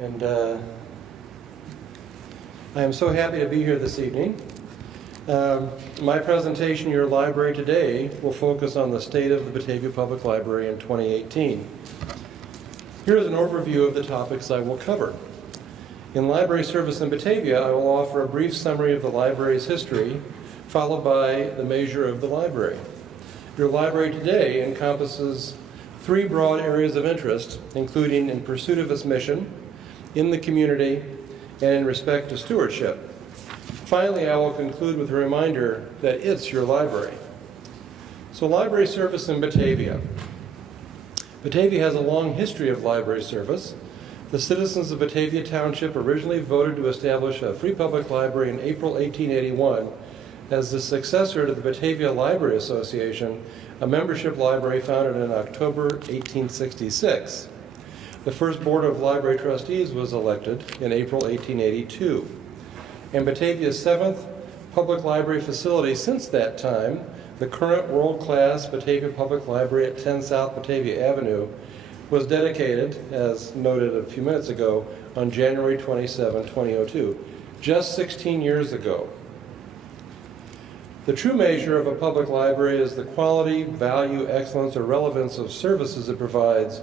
And I am so happy to be here this evening. My presentation in your library today will focus on the state of the Batavia Public Library in 2018. Here is an overview of the topics I will cover. In library service in Batavia, I will offer a brief summary of the library's history, followed by the measure of the library. Your library today encompasses three broad areas of interest, including in pursuit of its mission, in the community, and in respect to stewardship. Finally, I will conclude with a reminder that it's your library. So, library service in Batavia. Batavia has a long history of library service. The citizens of Batavia Township originally voted to establish a free public library in April 1881 as the successor to the Batavia Library Association, a membership library founded in October 1866. The first Board of Library Trustees was elected in April 1882. And Batavia's seventh public library facility since that time, the current world-class Batavia Public Library at 10 South Batavia Avenue, was dedicated, as noted a few minutes ago, on January 27, 2002, just 16 years ago. The true measure of a public library is the quality, value, excellence, or relevance of services it provides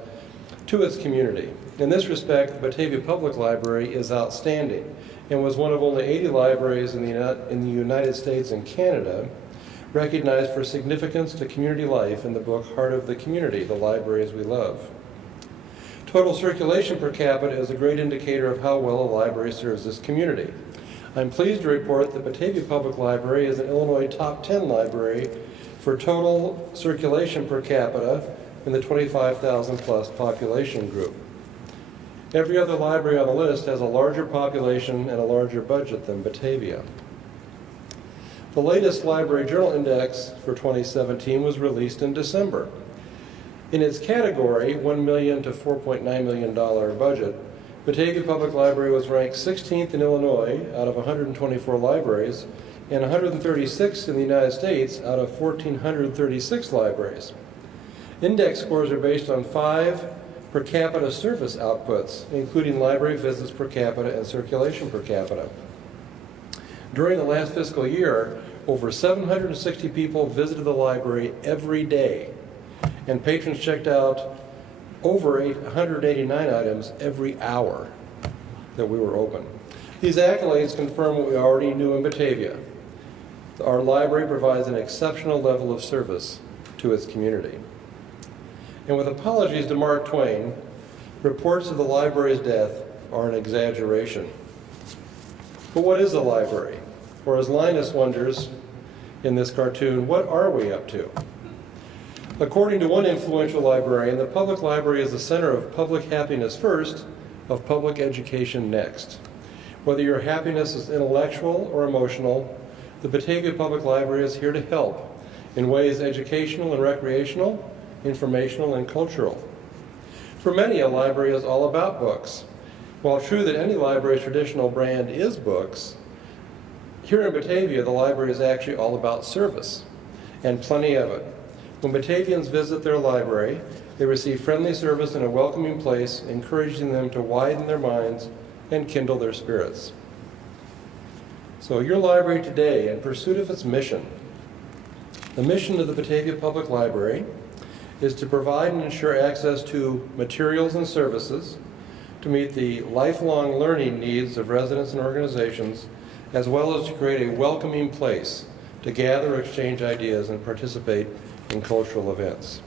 to its community. In this respect, the Batavia Public Library is outstanding and was one of only 80 libraries in the United States and Canada recognized for significance to community life in the book Heart of the Community, The Libraries We Love. Total circulation per capita is a great indicator of how well a library serves this community. I'm pleased to report that Batavia Public Library is an Illinois top 10 library for total circulation per capita in the 25,000 plus population group. Every other library on the list has a larger population and a larger budget than Batavia. The latest Library Journal Index for 2017 was released in December. In its category, $1 million to $4.9 million budget, Batavia Public Library was ranked 16th in Illinois out of 124 libraries and 136th in the United States out of 1,436 libraries. Index scores are based on 5 per capita service outputs, including library visits per capita and circulation per capita. During the last fiscal year, over 760 people visited the library every day, and patrons checked out over 189 items every hour that we were open. These accolades confirm what we already knew in Batavia. Our library provides an exceptional level of service to its community. And with apologies to Mark Twain, reports of the library's death are an exaggeration. But what is a library? Or as Linus wonders in this cartoon, what are we up to? According to one influential librarian, the public library is the center of public happiness first, of public education next. Whether your happiness is intellectual or emotional, the Batavia Public Library is here to help in ways educational and recreational, informational and cultural. For many, a library is all about books. While true that any library's traditional brand is books, here in Batavia, the library is actually all about service, and plenty of it. When Batavians visit their library, they receive friendly service in a welcoming place, encouraging them to widen their minds and kindle their spirits. So your library today, in pursuit of its mission. The mission of the Batavia Public Library is to provide and ensure access to materials and services to meet the lifelong learning needs of residents and organizations, as well as to create a welcoming place to gather, exchange ideas, and participate in cultural events.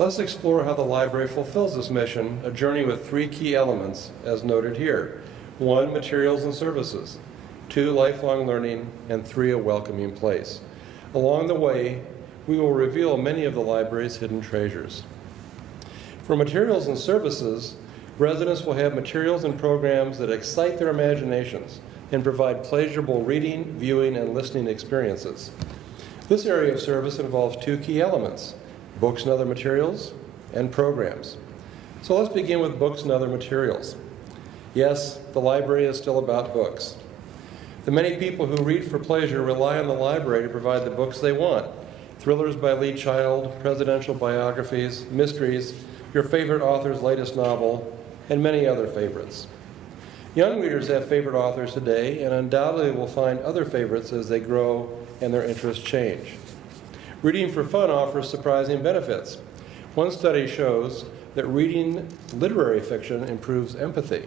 Let's explore how the library fulfills this mission, a journey with 3 key elements, as noted here. 1, materials and services. 2, lifelong learning. And 3, a welcoming place. Along the way, we will reveal many of the library's hidden treasures. For materials and services, residents will have materials and programs that excite their imaginations and provide pleasurable reading, viewing, and listening experiences. This area of service involves 2 key elements: books and other materials, and programs. So let's begin with books and other materials. Yes, the library is still about books. The many people who read for pleasure rely on the library to provide the books they want. Thrillers by Lee Child, presidential biographies, mysteries, your favorite author's latest novel, and many other favorites. Young readers have favorite authors today and undoubtedly will find other favorites as they grow and their interests change. Reading for fun offers surprising benefits. One study shows that reading literary fiction improves empathy.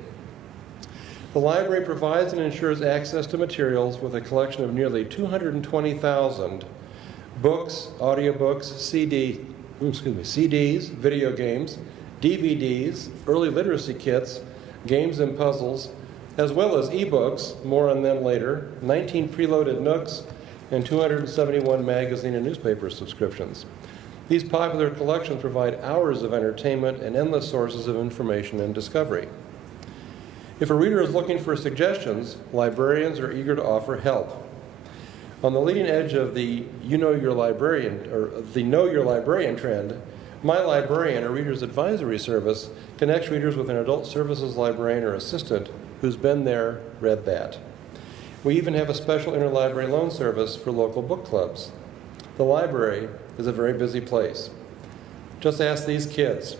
The library provides and ensures access to materials with a collection of nearly 220,000 books, audiobooks, CDs, video games, DVDs, early literacy kits, games and puzzles, as well as ebooks, more on them later, 19 preloaded Nooks, and 271 magazine and newspaper subscriptions. These popular collections provide hours of entertainment and endless sources of information and discovery. If a reader is looking for suggestions, librarians are eager to offer help. On the leading edge of the Know Your Librarian trend, My Librarian, a reader's advisory service, connects readers with an adult services librarian or assistant who's been there, read that. We even have a special interlibrary loan service for local book clubs. The library is a very busy place. Just ask these kids.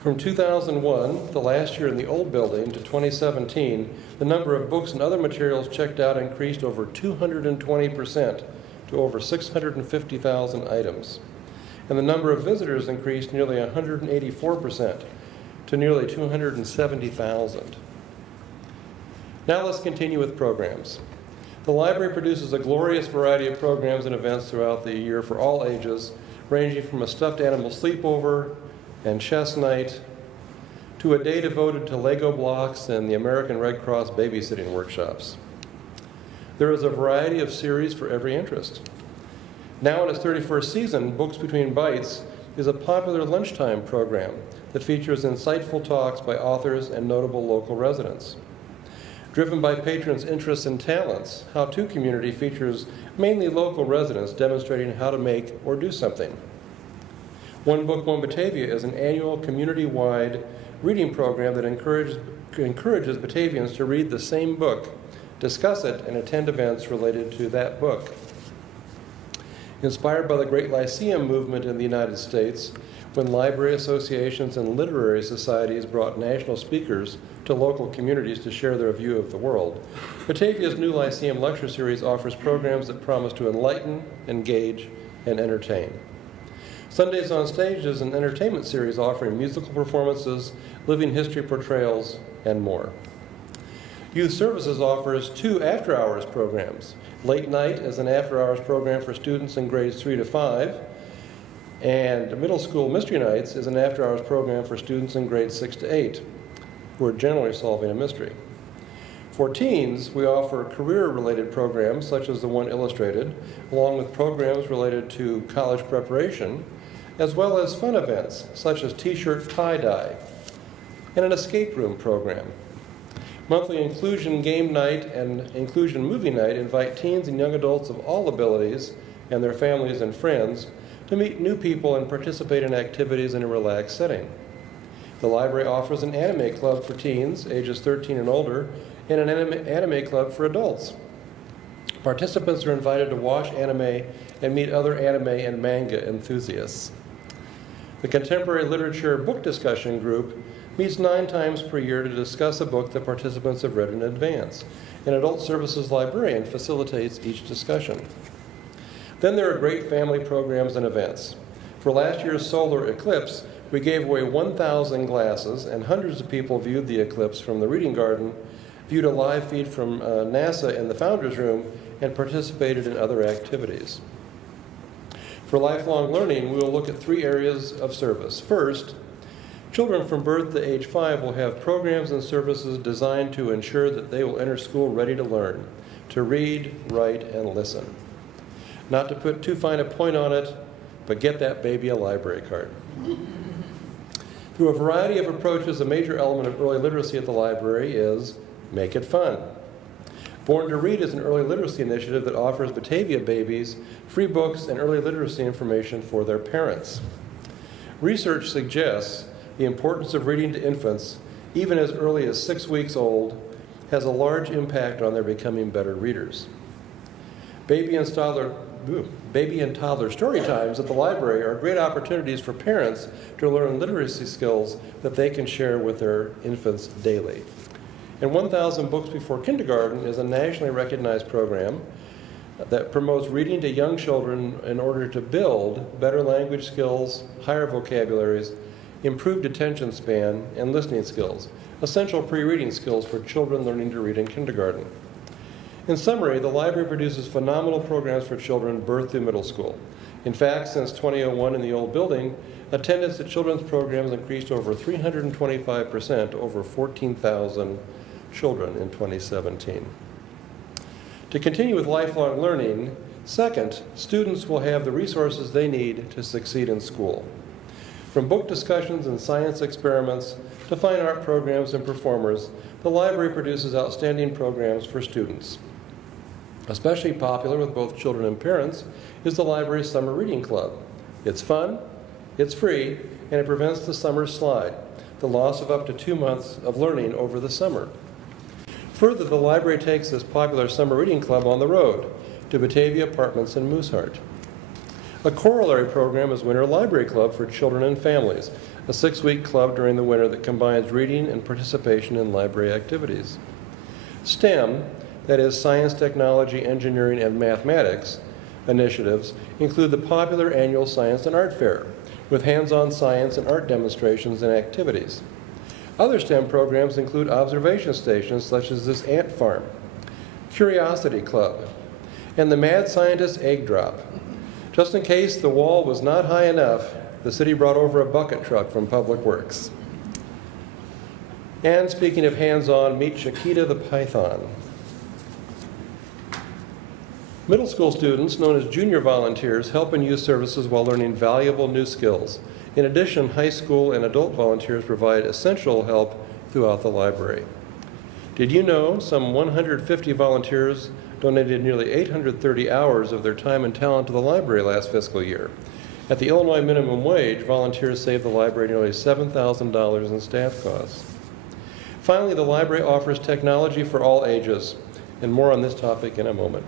From 2001, the last year in the old building, to 2017, the number of books and other materials checked out increased over 220% to over 650,000 items. And the number of visitors increased nearly 184% to nearly 270,000. Now let's continue with programs. The library produces a glorious variety of programs and events throughout the year for all ages, ranging from a stuffed animal sleepover and chess night to a day devoted to Lego blocks and the American Red Cross babysitting workshops. There is a variety of series for every interest. Now in its 31st season, Books Between Bites is a popular lunchtime program that features insightful talks by authors and notable local residents. Driven by patrons' interests and talents, How To Community features mainly local residents demonstrating how to make or do something. One Book, One Batavia is an annual community-wide reading program that encourages Batavians to read the same book, discuss it, and attend events related to that book. Inspired by the Great Lyceum movement in the United States, when library associations and literary societies brought national speakers to local communities to share their view of the world, Batavia's new Lyceum Lecture Series offers programs that promise to enlighten, engage, and entertain. Sundays on Stage is an entertainment series offering musical performances, living history portrayals, and more. Youth Services offers 2 after-hours programs. Late Night is an after-hours program for students in grades 3 to 5, and Middle School Mystery Nights is an after-hours program for students in grades 6 to 8, who are generally solving a mystery. For teens, we offer career-related programs, such as the one illustrated, along with programs related to college preparation, as well as fun events, such as T-shirt tie-dye, and an escape room program. Monthly Inclusion Game Night and Inclusion Movie Night invite teens and young adults of all abilities and their families and friends to meet new people and participate in activities in a relaxed setting. The library offers an anime club for teens, ages 13 and older, and an anime club for adults. Participants are invited to watch anime and meet other anime and manga enthusiasts. The Contemporary Literature Book Discussion Group meets 9 times per year to discuss a book that participants have read in advance. An adult services librarian facilitates each discussion. Then there are great family programs and events. For last year's solar eclipse, we gave away 1,000 glasses, and hundreds of people viewed the eclipse from the reading garden, viewed a live feed from NASA in the Founders Room, and participated in other activities. For lifelong learning, we will look at 3 areas of service. First, children from birth to age 5 will have programs and services designed to ensure that they will enter school ready to learn, to read, write, and listen. Not to put too fine a point on it, but get that baby a library card. Through a variety of approaches, a major element of early literacy at the library is make it fun. Born to Read is an early literacy initiative that offers Batavia babies free books and early literacy information for their parents. Research suggests the importance of reading to infants, even as early as 6 weeks old, has a large impact on their becoming better readers. Baby and baby and toddler story times at the library are great opportunities for parents to learn literacy skills that they can share with their infants daily. And 1,000 Books Before Kindergarten is a nationally recognized program that promotes reading to young children in order to build better language skills, higher vocabularies, improved attention span, and listening skills, essential pre-reading skills for children learning to read in kindergarten. In summary, the library produces phenomenal programs for children birth through middle school. In fact, since 2001 in the old building, attendance at children's programs increased over 325% to over 14,000 children in 2017. To continue with lifelong learning, second, students will have the resources they need to succeed in school. From book discussions and science experiments to fine art programs and performers, the library produces outstanding programs for students. Especially popular with both children and parents is the library's Summer Reading Club. It's fun, it's free, and it prevents the summer slide, the loss of up to 2 months of learning over the summer. Further, the library takes this popular Summer Reading Club on the road to Batavia Apartments in Mooseheart. A corollary program is Winter Library Club for children and families, a 6-week club during the winter that combines reading and participation in library activities. STEM, that is science, technology, engineering, and mathematics, initiatives include the popular annual Science and Art Fair, with hands-on science and art demonstrations and activities. Other STEM programs include observation stations such as this ant farm, Curiosity Club, and the Mad Scientist Egg Drop. Just in case the wall was not high enough, the city brought over a bucket truck from Public Works. And speaking of hands-on, meet Chiquita the Python. Middle school students, known as junior volunteers, help in youth services while learning valuable new skills. In addition, high school and adult volunteers provide essential help throughout the library. Did you know some 150 volunteers donated nearly 830 hours of their time and talent to the library last fiscal year? At the Illinois minimum wage, volunteers saved the library nearly $7,000 in staff costs. Finally, the library offers technology for all ages, and more on this topic in a moment.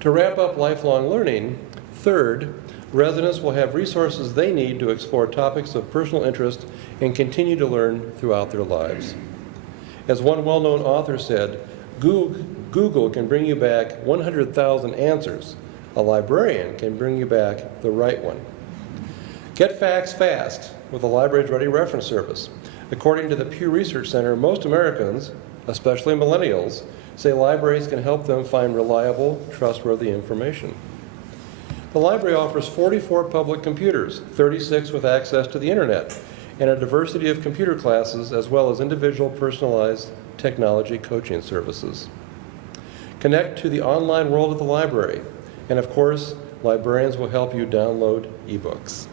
To wrap up lifelong learning, third, residents will have resources they need to explore topics of personal interest and continue to learn throughout their lives. As one well-known author said, Google can bring you back 100,000 answers. A librarian can bring you back the right one. Get facts fast with the library's Ready Reference Service. According to the Pew Research Center, most Americans, especially millennials, say libraries can help them find reliable, trustworthy information. The library offers 44 public computers, 36 with access to the internet, and a diversity of computer classes as well as individual personalized technology coaching services. Connect to the online world of the library, and of course, librarians will help you download ebooks.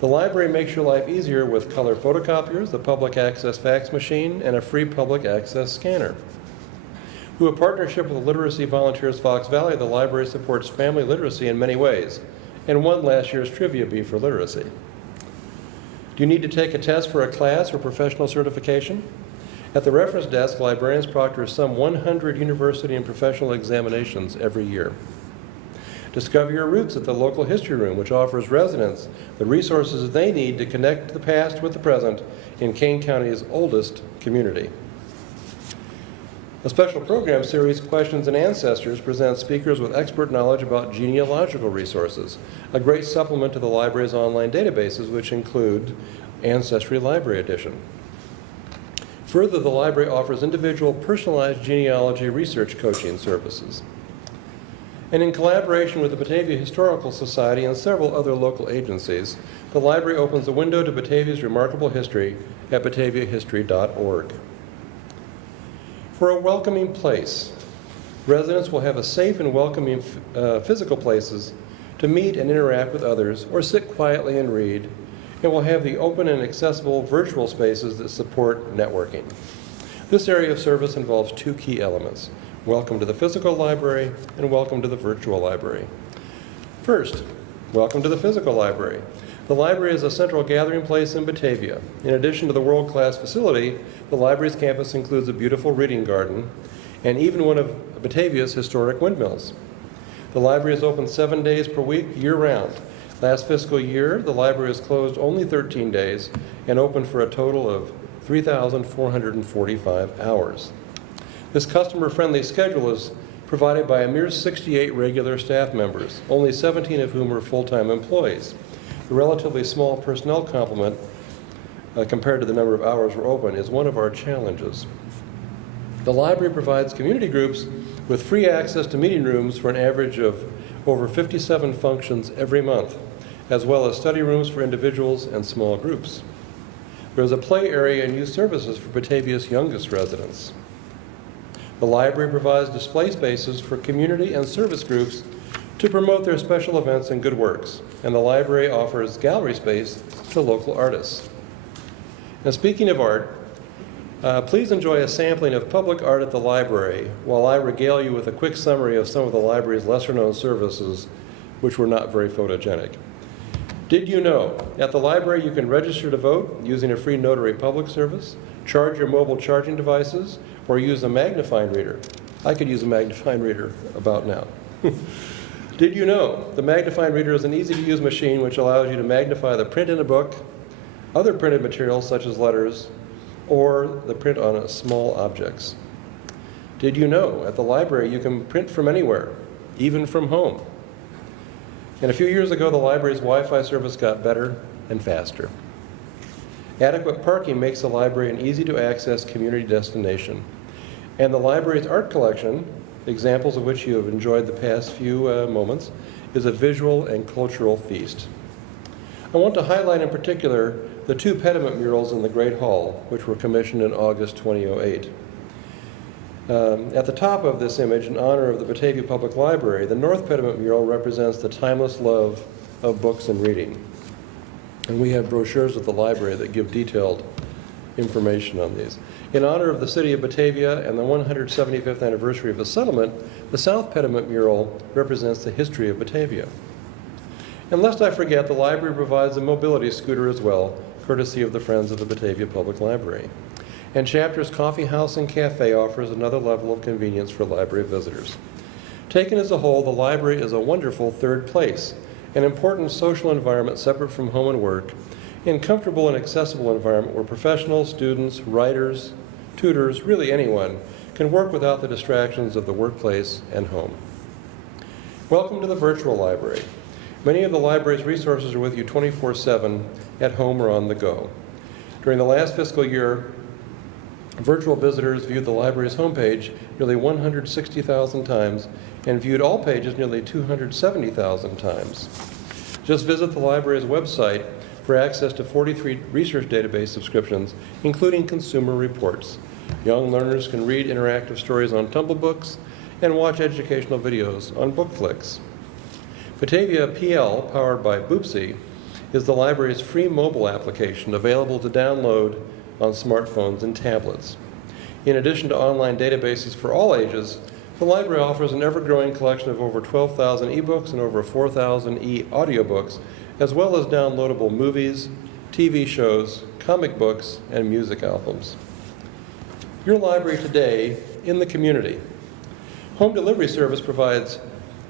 The library makes your life easier with color photocopiers, a public access fax machine, and a free public access scanner. Through a partnership with Literacy Volunteers Fox Valley, the library supports family literacy in many ways, and won last year's Trivia Bee for literacy. Do you need to take a test for a class or professional certification? At the reference desk, librarians proctor some 100 university and professional examinations every year. Discover your roots at the local history room, which offers residents the resources they need to connect the past with the present in Kane County's oldest community. A special program series, Questions and Ancestors, presents speakers with expert knowledge about genealogical resources, a great supplement to the library's online databases, which include Ancestry Library Edition. Further, the library offers individual personalized genealogy research coaching services. And in collaboration with the Batavia Historical Society and several other local agencies, the library opens a window to Batavia's remarkable history at bataviahistory.org. For a welcoming place, residents will have a safe and welcoming physical places to meet and interact with others or sit quietly and read, and will have the open and accessible virtual spaces that support networking. This area of service involves two key elements: welcome to the physical library and welcome to the virtual library. First, welcome to the physical library. The library is a central gathering place in Batavia. In addition to the world-class facility, the library's campus includes a beautiful reading garden and even one of Batavia's historic windmills. The library is open 7 days per week, year-round. Last fiscal year, the library was closed only 13 days and open for a total of 3,445 hours. This customer-friendly schedule is provided by a mere 68 regular staff members, only 17 of whom are full-time employees. The relatively small personnel complement compared to the number of hours we're open is one of our challenges. The library provides community groups with free access to meeting rooms for an average of over 57 functions every month, as well as study rooms for individuals and small groups. There is a play area and youth services for Batavia's youngest residents. The library provides display spaces for community and service groups to promote their special events and good works, and the library offers gallery space to local artists. Now, speaking of art, please enjoy a sampling of public art at the library while I regale you with a quick summary of some of the library's lesser-known services, which were not very photogenic. Did you know? At the library, you can register to vote using a free notary public service, charge your mobile charging devices, or use a magnifying reader. I could use a magnifying reader about now. Did you know? The magnifying reader is an easy-to-use machine which allows you to magnify the print in a book, other printed materials such as letters, or the print on small objects. Did you know? At the library, you can print from anywhere, even from home. And a few years ago, the library's Wi-Fi service got better and faster. Adequate parking makes the library an easy-to-access community destination. And the library's art collection, examples of which you have enjoyed the past few moments, is a visual and cultural feast. I want to highlight in particular the 2 pediment murals in the Great Hall, which were commissioned in August 2008. At the top of this image, in honor of the Batavia Public Library, the north pediment mural represents the timeless love of books and reading. And we have brochures at the library that give detailed information on these. In honor of the city of Batavia and the 175th anniversary of the settlement, the south pediment mural represents the history of Batavia. And lest I forget, the library provides a mobility scooter as well, courtesy of the Friends of the Batavia Public Library. And Chapter's Coffee House and Cafe offers another level of convenience for library visitors. Taken as a whole, the library is a wonderful third place, an important social environment separate from home and work, and comfortable and accessible environment where professionals, students, writers, tutors, really anyone, can work without the distractions of the workplace and home. Welcome to the virtual library. Many of the library's resources are with you 24/7 at home or on the go. During the last fiscal year, virtual visitors viewed the library's homepage nearly 160,000 times and viewed all pages nearly 270,000 times. Just visit the library's website for access to 43 research database subscriptions, including consumer reports. Young learners can read interactive stories on Tumble Books and watch educational videos on BookFlix. Batavia PL, powered by Boopsy, is the library's free mobile application available to download on smartphones and tablets. In addition to online databases for all ages, the library offers an ever-growing collection of over 12,000 ebooks and over 4,000 e-audiobooks, as well as downloadable movies, TV shows, comic books, and music albums. Your library today in the community. Home delivery service provides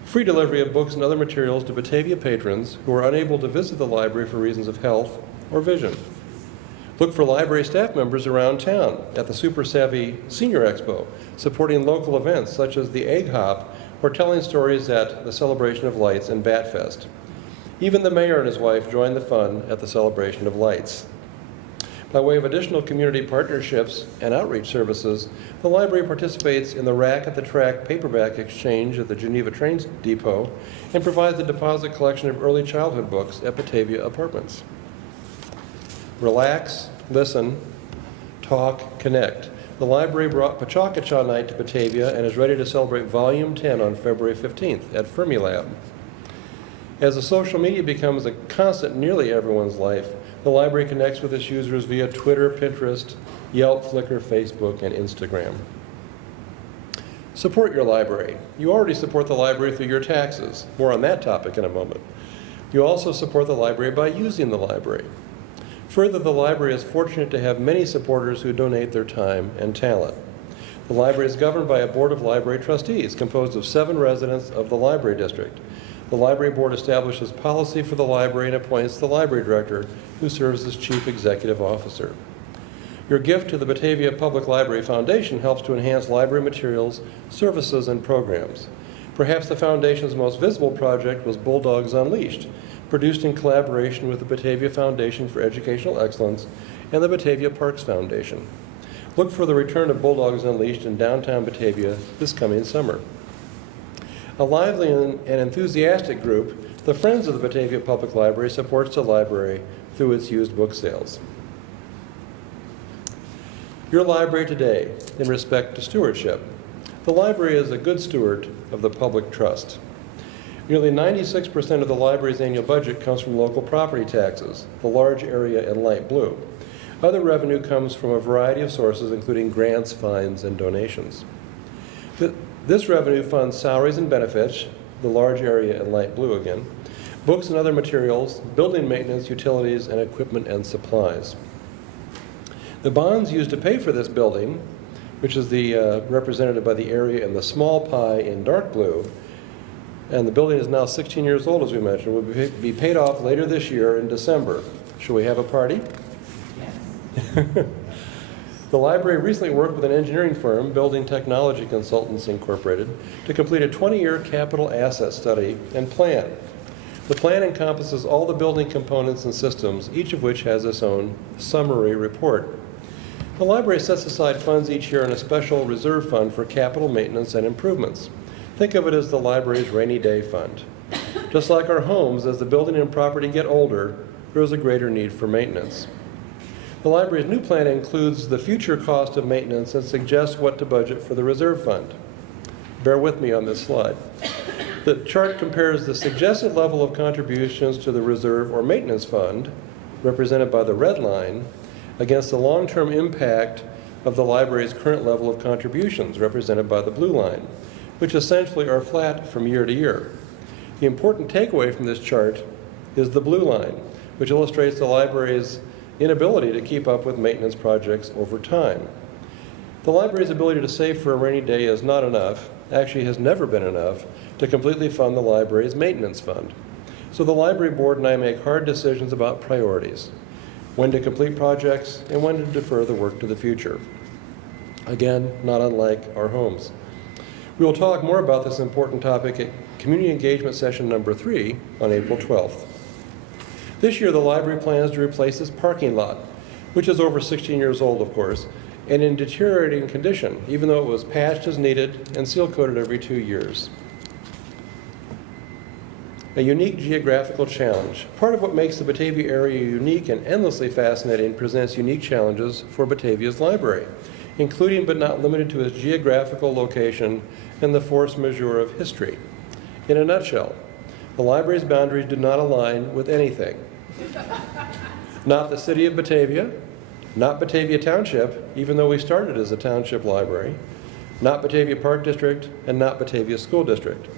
free delivery of books and other materials to Batavia patrons who are unable to visit the library for reasons of health or vision. Look for library staff members around town at the Super Savvy Senior Expo, supporting local events such as the Egg Hop or telling stories at the Celebration of Lights and Bat Fest. Even the mayor and his wife joined the fun at the Celebration of Lights. By way of additional community partnerships and outreach services, the library participates in the Rack at the Track paperback exchange at the Geneva Train Depot and provides a deposit collection of early childhood books at Batavia Apartments. Relax, listen, talk, connect. The library brought Pachacacha Night to Batavia and is ready to celebrate Volume 10 on February 15th at Fermilab. As the social media becomes a constant in nearly everyone's life, the library connects with its users via Twitter, Pinterest, Yelp, Flickr, Facebook, and Instagram. Support your library. You already support the library through your taxes. More on that topic in a moment. You also support the library by using the library. Further, the library is fortunate to have many supporters who donate their time and talent. The library is governed by a board of library trustees composed of 7 residents of the library district. The library board establishes policy for the library and appoints the library director, who serves as chief executive officer. Your gift to the Batavia Public Library Foundation helps to enhance library materials, services, and programs. Perhaps the Foundation's most visible project was Bulldogs Unleashed, produced in collaboration with the Batavia Foundation for Educational Excellence and the Batavia Parks Foundation. Look for the return of Bulldogs Unleashed in downtown Batavia this coming summer. A lively and enthusiastic group, the Friends of the Batavia Public Library supports the library through its used book sales. Your library today in respect to stewardship. The library is a good steward of the public trust. Nearly 96% of the library's annual budget comes from local property taxes, the large area in light blue. Other revenue comes from a variety of sources, including grants, fines, and donations. This revenue funds salaries and benefits, the large area in light blue again, books and other materials, building maintenance, utilities, and equipment and supplies. The bonds used to pay for this building, which is represented by the area in the small pie in dark blue, and the building is now 16 years old, as we mentioned, will be paid off later this year in December. Shall we have a party? Yes. The library recently worked with an engineering firm, Building Technology Consultants Incorporated, to complete a 20-year capital asset study and plan. The plan encompasses all the building components and systems, each of which has its own summary report. The library sets aside funds each year in a special reserve fund for capital maintenance and improvements. Think of it as the library's rainy day fund. Just like our homes, as the building and property get older, there is a greater need for maintenance. The library's new plan includes the future cost of maintenance and suggests what to budget for the reserve fund. Bear with me on this slide. The chart compares the suggested level of contributions to the reserve or maintenance fund, represented by the red line, against the long-term impact of the library's current level of contributions, represented by the blue line, which essentially are flat from year to year. The important takeaway from this chart is the blue line, which illustrates the library's inability to keep up with maintenance projects over time. The library's ability to save for a rainy day is not enough, actually has never been enough, to completely fund the library's maintenance fund. So the library board and I make hard decisions about priorities, when to complete projects and when to defer the work to the future. Again, not unlike our homes. We will talk more about this important topic at Community Engagement Session number 3 on April 12th. This year, the library plans to replace its parking lot, which is over 16 years old, of course, and in deteriorating condition, even though it was patched as needed and seal-coated every 2 years. A unique geographical challenge. Part of what makes the Batavia area unique and endlessly fascinating presents unique challenges for Batavia's library, including but not limited to its geographical location and the force majeure of history. In a nutshell, the library's boundaries do not align with anything. Not the city of Batavia, not Batavia Township, even though we started as a township library, not Batavia Park District, and not Batavia School District.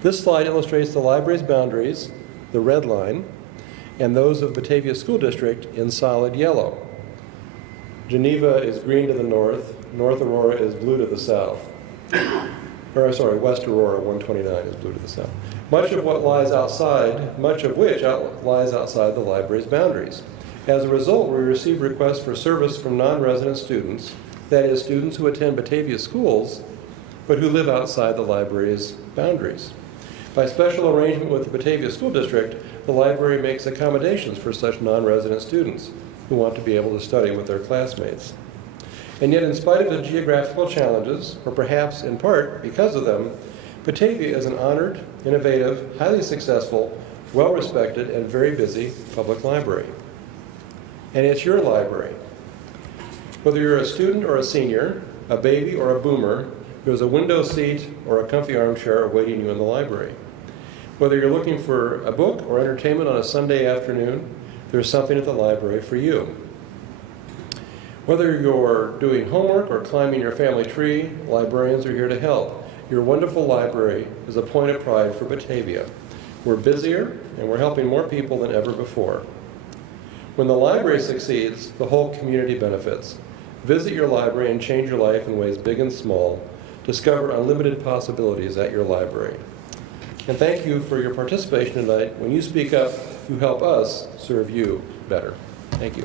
This slide illustrates the library's boundaries, the red line, and those of Batavia School District in solid yellow. Geneva is green to the north, North Aurora is blue to the south. West Aurora 129 is blue to the south. Much of which lies outside the library's boundaries. As a result, we receive requests for service from non-resident students, that is, students who attend Batavia schools, but who live outside the library's boundaries. By special arrangement with the Batavia School District, the library makes accommodations for such non-resident students who want to be able to study with their classmates. And yet, in spite of the geographical challenges, or perhaps in part because of them, Batavia is an honored, innovative, highly successful, well-respected, and very busy public library. And it's your library. Whether you're a student or a senior, a baby or a boomer, there's a window seat or a comfy armchair awaiting you in the library. Whether you're looking for a book or entertainment on a Sunday afternoon, there's something at the library for you. Whether you're doing homework or climbing your family tree, librarians are here to help. Your wonderful library is a point of pride for Batavia. We're busier and we're helping more people than ever before. When the library succeeds, the whole community benefits. Visit your library and change your life in ways big and small. Discover unlimited possibilities at your library. And thank you for your participation tonight. When you speak up, you help us serve you better. Thank you.